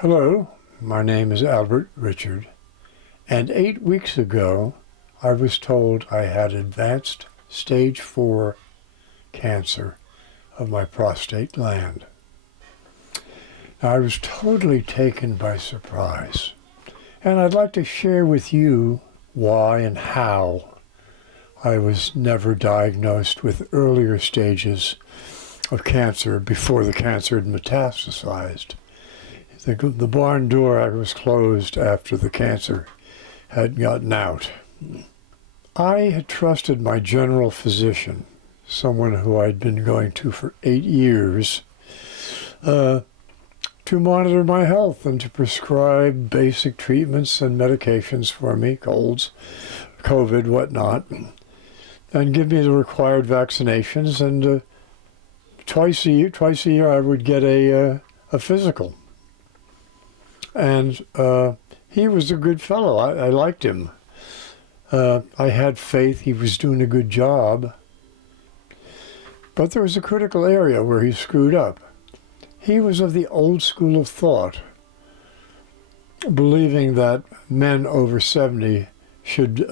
Hello, my name is Albert Richard, and 8 weeks ago I was told I had advanced stage 4 cancer of my prostate gland. Now, I was totally taken by surprise, and I'd like to share with you why and how I was never diagnosed with earlier stages of cancer before the cancer had metastasized. The barn door was closed after the cancer had gotten out. I had trusted my general physician, someone who I'd been going to for 8 years, to monitor my health and to prescribe basic treatments and medications for me, colds, COVID, whatnot, and give me the required vaccinations. And twice a year I would get a physical. And he was a good fellow. I liked him. I had faith he was doing a good job. But there was a critical area where he screwed up. He was of the old school of thought, believing that men over 70 should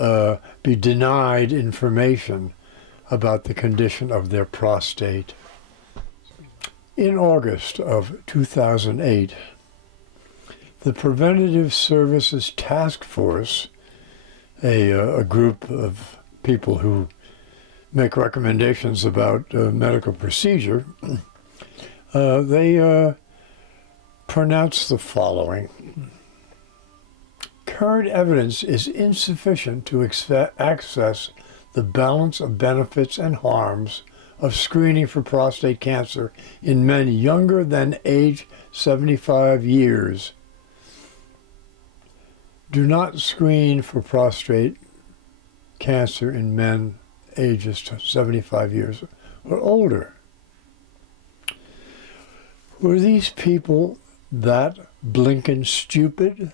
be denied information about the condition of their prostate. In August of 2008, the Preventative Services Task Force, a group of people who make recommendations about medical procedure, they pronounced the following: current evidence is insufficient to access the balance of benefits and harms of screening for prostate cancer in men younger than age 75 years. Do not screen for prostate cancer in men ages 75 years or older. Were these people that blinking stupid?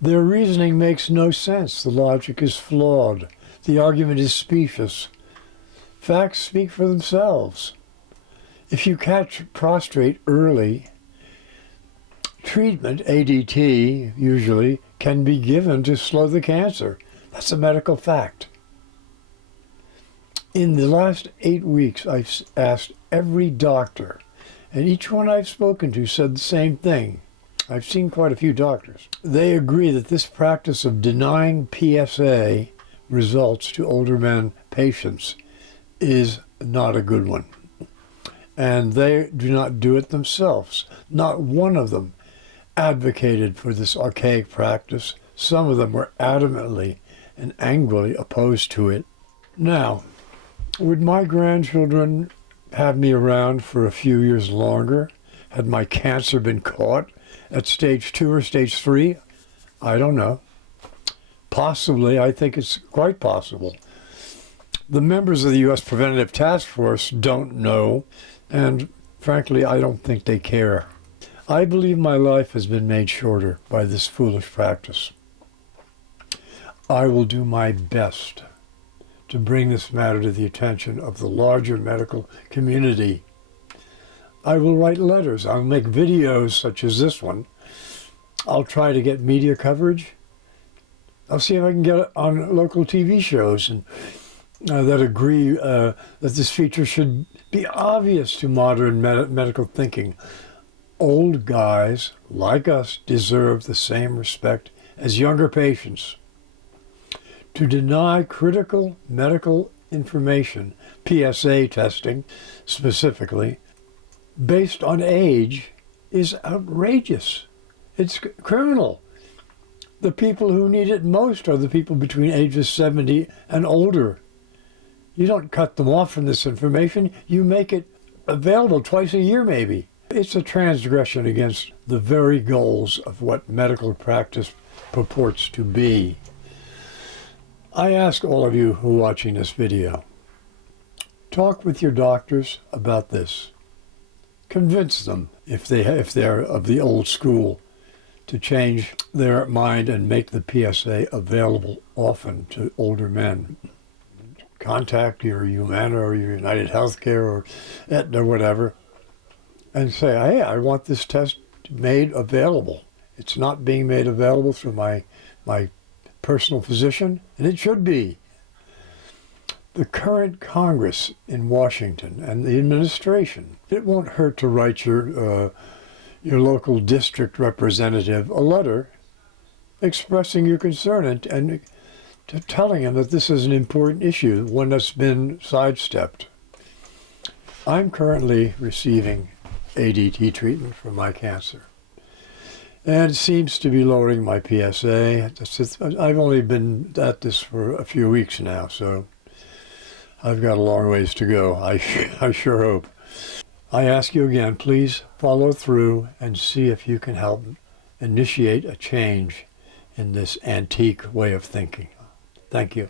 Their reasoning makes no sense. The logic is flawed. The argument is specious. Facts speak for themselves. If you catch prostate early, treatment, ADT, usually, can be given to slow the cancer. That's a medical fact. In the last 8 weeks, I've asked every doctor, and each one I've spoken to said the same thing. I've seen quite a few doctors. They agree that this practice of denying PSA results to older men patients is not a good one. And they do not do it themselves. Not one of them advocated for this archaic practice. Some of them were adamantly and angrily opposed to it. Now, would my grandchildren have me around for a few years longer had my cancer been caught at stage 2 or stage 3? I don't know. Possibly. I think it's quite possible. The members of the U.S. Preventative Task Force don't know, and frankly, I don't think they care. I believe my life has been made shorter by this foolish practice. I will do my best to bring this matter to the attention of the larger medical community. I will write letters. I'll make videos such as this one. I'll try to get media coverage. I'll see if I can get it on local TV shows and that agree that this feature should be obvious to modern medical thinking. Old guys like us deserve the same respect as younger patients. To deny critical medical information, PSA testing specifically, based on age is outrageous. It's criminal. The people who need it most are the people between ages 70 and older. You don't cut them off from this information. You make it available twice a year maybe. It's a transgression against the very goals of what medical practice purports to be. I ask all of you who are watching this video, talk with your doctors about this. Convince them, if they're of the old school, to change their mind and make the PSA available often to older men. Contact your Humana or your United Healthcare or Aetna or whatever, and say, hey, I want this test made available. It's not being made available through my personal physician, and it should be. The current Congress in Washington and the administration, it won't hurt to write your local district representative a letter expressing your concern and telling him that this is an important issue, one that's been sidestepped. I'm currently receiving ADT treatment for my cancer, and it seems to be lowering my PSA. I've only been at this for a few weeks now, so I've got a long ways to go. I sure hope. I ask you again, please follow through and see if you can help initiate a change in this antique way of thinking. Thank you.